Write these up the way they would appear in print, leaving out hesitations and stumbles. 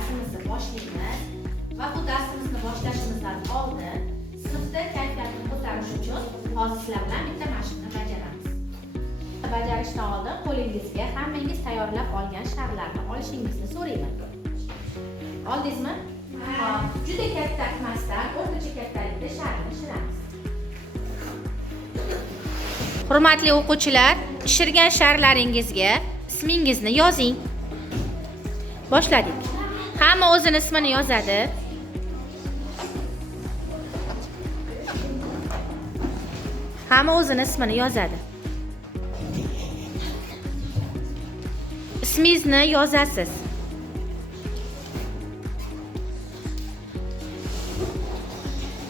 darsimizni boshlaymiz va bu darsimizni boshlashimizdan oldin sinfda kayfiyatni ko'tarish uchun hozir sizlar bilan bitta mashqni bajaramiz. Bajarishdan oldin qo'lingizga hammangiz tayyorlab olgan sharlarni olishingizni so'rayman. Oldingizmi? Hop, juda katta emasdan o'rtacha kattalikda sharni shiramiz. Hurmatli o'quvchilar, shirgan sharlaringizga ismingizni yozing. Boshladik. Hamma o'zini ismini yozadi. Hamma o'zini ismini yozadi. Ismingizni yozasiz.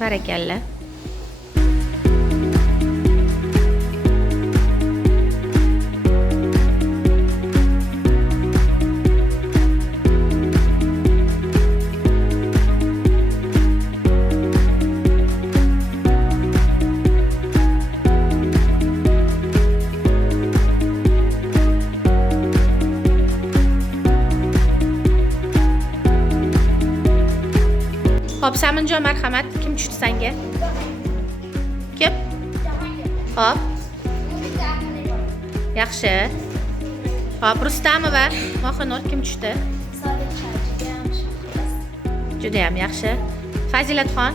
Barakalla. Hop, Saminjon marhamat, kim tushdi senga? Kim? Hop. Yaxshi. Hop, Rustamova, Mohinur kim tushdi? Juda ham yaxshi. Fazilatxon.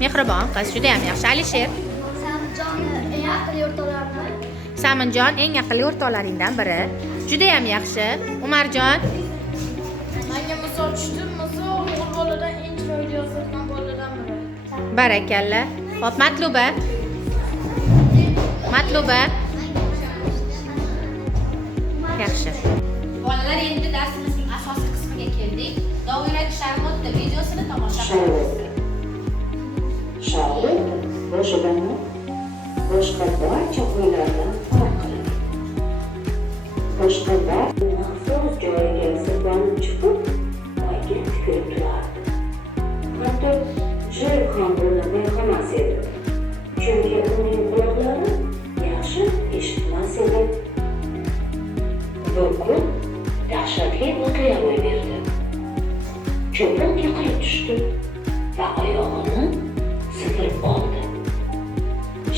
Mehribon qiz, juda ham yaxshi. Alisher. Saminjon eng aqlli o'rtoqlaringdan biri. Juda ham yaxshi. Umarjon. boladan eng chiroyli yozadigan boladan biri. Barakalla. Hop, Matluba. Yaxshi. Bolalar, endi darsimizning asosiy qismiga keldik. Doiradagi sharhotda videosini tomosha qilamiz. Sharhot boshidan boshqa barcha qo'ylardan farq qiladi. Boshqa barcha maxsus joyiga sirpanib chiqib, oyga tikilib turardi. Hatto Jir ham buni payqamas edi. Chunki uning quloqlari yaxshi eshitmas edi. Bir kun dahshatli voqea ro'y berdi. Cho'pon yiqilib tushdi va oyog'ini sindirib oldi.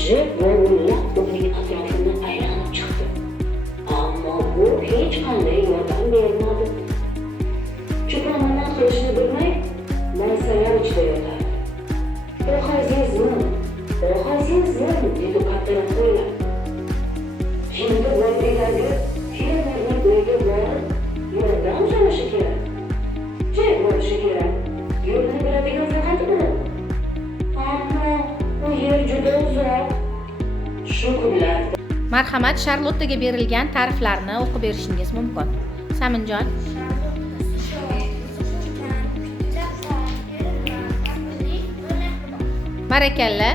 Jir vovullab uning atrofini aylanib chiqdi. Ammo u hech qanday yordam bermadi. Cho'pon nima qilishni bilmay, maysalar ichida yotardi. "O azizim", dedi kattaroq qo'ylar. Şimdi voybelarga fermerning uyiga borib, yordam so'rashi kerak. Jay bo'lishi kerak. Yo'lni biladigan faqat u. Ammo u yer juda uzoq. Shu kunlarda Marhamat, Charlottaga berilgan ta'riflarni o'qib berishingiz mumkin. Saminjon. Barakalla.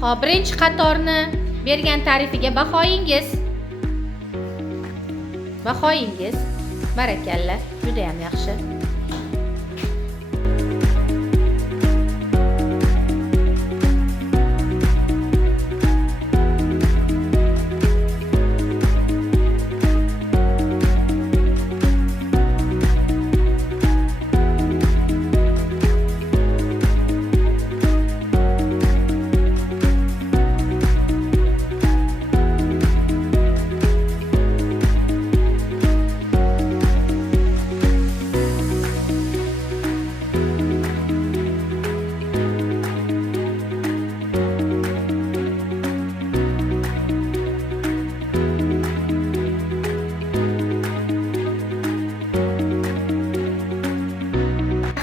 Hop, birinchi qatorni bergan ta'rifiga bahoyingiz. Barakalla. Juda ham yaxshi.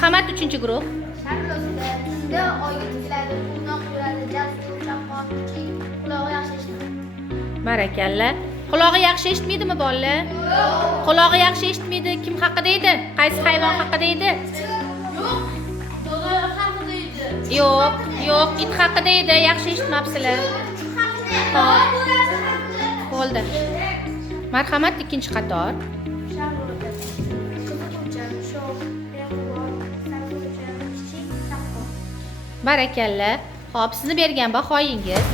Marhamat, 3-guruh. Sharlotda oyga tikiladi, quvnoq yuradi, jasur, chaqqon, kichik, qulog'i yaxshi eshitmaydi. Barakalla. Qulog'i yaxshi eshitmaydimi bolalar? Yo'q. Qulog'i yaxshi eshitmaydi. Kim haqida edi? Qaysi hayvon haqida edi? Yo'q. Dodo haqida edi. Yo'q, it haqida edi. Yaxshi eshitmabsizlar. Hop. Bo'ldi. Marhamat, 2-qator. Barakalla. Hop, sizni bergan bahoyingiz.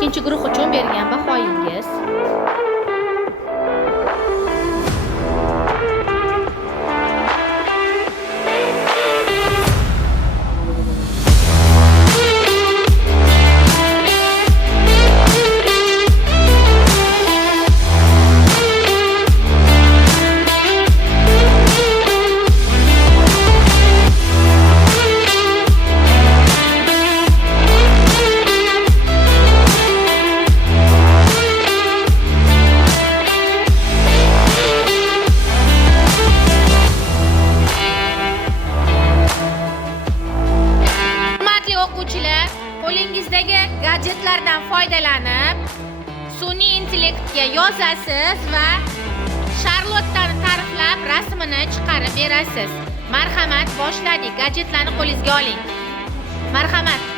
2-guruh uchun bergan bahoyingiz. yozasiz va Charlottani ta'riflab rasmini chiqarib berasiz. Marhamat, boshladik. Gadjetlarni qo'lingizga oling. Marhamat.